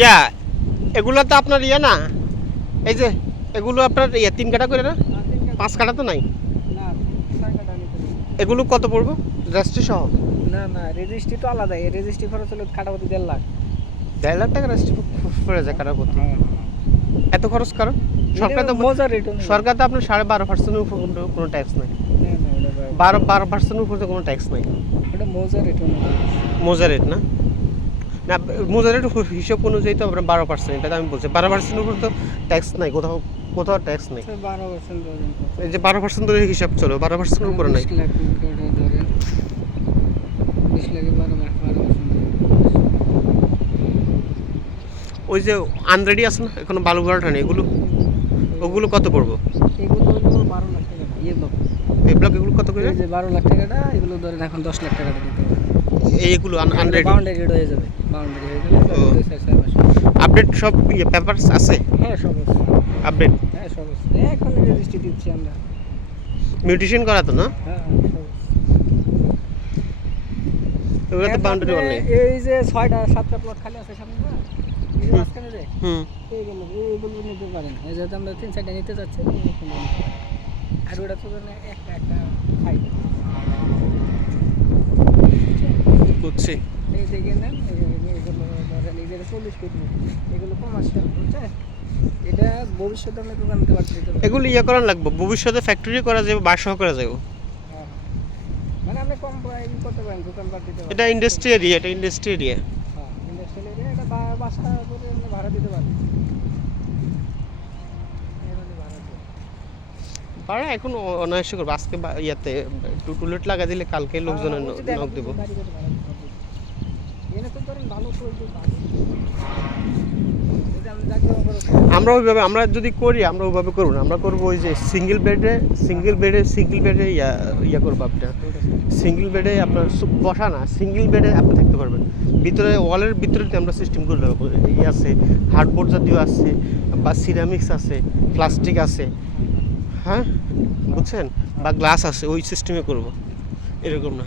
ইয়া এগুলো তো আপনার ইয়া না, এই যে এগুলো আপনার ইয়া 3 কাঠা করে না, 5 কাঠা তো নাই। না 6 কাঠা নিতে হবে। এগুলো কত পড়বে রেজিস্ট্রি সহ? না না রেজিস্ট্রি তো আলাদা, এই রেজিস্ট্রি খরচ হলো কাটাপতি 1.5 লাখ। 1.5 লাখ টাকা রেজিস্ট্রি পড়ে যায় কাঠা প্রতি। এত খরচ কারণ সরকার তো মজা রেট না। সরকার তো আপনার 12.5% উপর কোনো ট্যাক্স নাই। না ওটা 12% উপর তো কোনো ট্যাক্স নাই। ওটা মজা রেট না। মোজা রেট না, না মোজা রেট হিসাব অনুযায়ী তো আপনার 12%, এটা আমি বলছি 12% উপর তো ট্যাক্স নাই, কোথাও কোথাও ট্যাক্স নেই। 12% ধরেন। এই যে 12% ধরে হিসাব চলো, 12% উপরে নাই। 20 লাখ ধরেন, 20 লাখে 12%। ওই যে আনরেডি আছে না এখনো বালু ভরাটা নেই, এগুলো ওগুলো কত পড়বো? এগুলো হলো 12 লাখ টাকা। এই ব্লক এগুলো কত করে? এই যে 12 লাখ টাকাটা, এগুলো ধরেন এখন 10 লাখ টাকা দিতে হবে। এইগুলো আনরেডি বাউন্ডারি রেট হয়ে যাবে, বাউন্ডারি হয়ে গেলে ও। 6 মাস। আপডেট সব পেপারস আছে হ্যাঁ সব আছে। আপডেট? হ্যাঁ সব আছে, এখন রেজিস্ট্রি দিচ্ছি আমরা। মিউটেশন করা তো না? হ্যাঁ সব আছে। এগুলো তো বাউন্ডারি ওয়াল নেই। এই যে 6টা 7টা প্লট খালি আছে সামনে না, এই যে মাঝখানে যে হুম এইগুলো নিতে পারেন। এই যে আমরা 3-4টা নিতে যাচ্ছি, আর ওটা তো ধরেন একটা সাইড। বুঝছি। এই দেখে নেন, এগুলো ধরেন এই যে 40 ফিট, এগুলো কমার্শিয়াল, বুঝছেন? এটা ভবিষ্যতে আমরা দোকানতে পারছি। এগুলো ইয়ে করা লাগবে, ভবিষ্যতে ফ্যাক্টরি করা যাবে, বাসা করা যাবে। হ্যাঁ মানে আপনি কম প্রাইস করতে পারেন, দোকান পাট দিতে পারেন। এটা ইন্ডাস্ট্রি এরিয়া, এটা ইন্ডাস্ট্রি এরিয়া। হ্যাঁ ইন্ডাস্ট্রিয়াল এরিয়া, এটা বাসা করে আপনি ভাড়া দিতে পারেন। এভাবে ভাড়া দিতে পারে এখন অনায়াসে করবো, আজকে ইয়াতে টুলেট লাগা দিলে কালকে লোকজনের নক দেবো। এনে তো ধরেন ভালো চলছে। আমরা ওইভাবে, আমরা যদি করি আমরা ওইভাবে করবো না, আমরা করবো ওই যে সিঙ্গেল বেডে ইয়া করবো আপনার, সিঙ্গেল বেডে আপনার বসা না, সিঙ্গেল বেডে আপনি থাকতে পারবেন। ভিতরে ওয়ালের ভিতরে আমরা সিস্টেম করে দেবো, ইয়ে আছে হার্ডবোর্ড জাতীয় আছে, বা সিরামিক্স আছে, প্লাস্টিক আছে, হ্যাঁ বুঝছেন, বা গ্লাস আছে, ওই সিস্টেমে করবো, এরকম না।